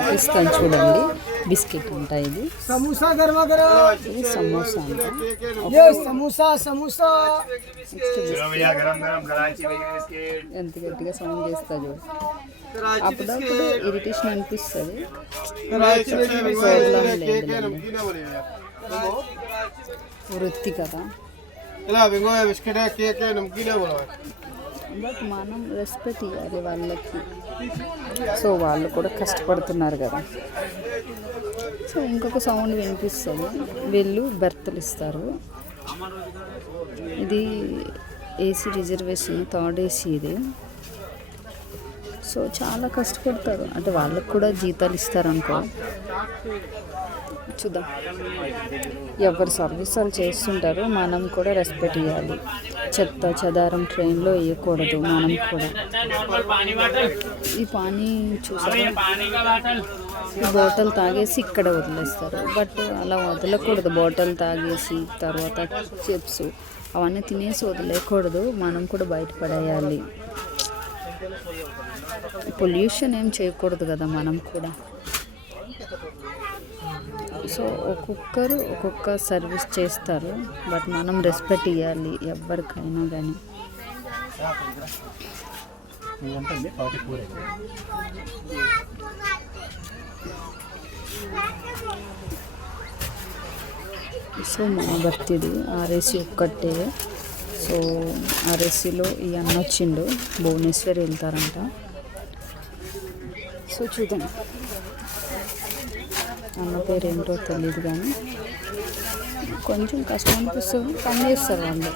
చూపిస్తాను చూడండి. బిస్కెట్ ఉంటాయి. ఇది సమోసా గర్మా గరం. ఇది సమోసా అంట. ये समोसा समोसा ఎంత గట్టిగా సౌండ్ చేస్తా చూడు. అప్పుడప్పుడు ఇరిటేషన్ అనిపిస్తుంది. వృత్తి కదా. బట్ మనం రెస్పెక్ట్ ఇవ్వాలి వాళ్ళకి. సో వాళ్ళు కూడా కష్టపడుతున్నారు కదా. సో ఇంకొక సౌండ్ వినిపిస్తుంది. వీళ్ళు బెర్తలు ఇస్తారు. ఇది ఏసీ రిజర్వేషన్, థర్డ్ ఏసీ ఇది. సో చాలా కష్టపడతారు. అంటే వాళ్ళకు కూడా జీతాలు ఇస్తారనుకో. చూద్దాం. ఎవరు సర్వీస్ వాళ్ళు చేస్తుంటారు. మనం కూడా రెస్పెక్ట్ ఇవ్వాలి. చెత్త చెదారం ట్రైన్లో వేయకూడదు. మనం కూడా ఈ పానీ చూసారు, ఈ బాటిల్ తాగేసి ఇక్కడ వదిలేస్తారు. బట్ అలా వదలకూడదు. బాటిల్ తాగేసి తర్వాత చిప్స్ అవన్నీ తినేసి వదిలేయకూడదు. మనం కూడా బయటపడేయాలి. పొల్యూషన్ ఏం చేయకూడదు కదా మనం కూడా. సో ఒక్కొక్కరు ఒక్కొక్క సర్వీస్ చేస్తారు. బట్ మనం రెస్పెక్ట్ ఇవ్వాలి ఎవరికైనా కానీ. సో మన భర్తీది ఆర్ఏసీ ఒక్కటే. సో ఆర్ఏసీలో ఈ అన్న వచ్చిండు. భువనేశ్వర్ వెళ్తారంట. సో చూద్దాం. అన్న పేరు ఏంటో తెలియదు కానీ కొంచెం కష్టం అనిపిస్తుంది. పని చేస్తారు వాళ్ళు.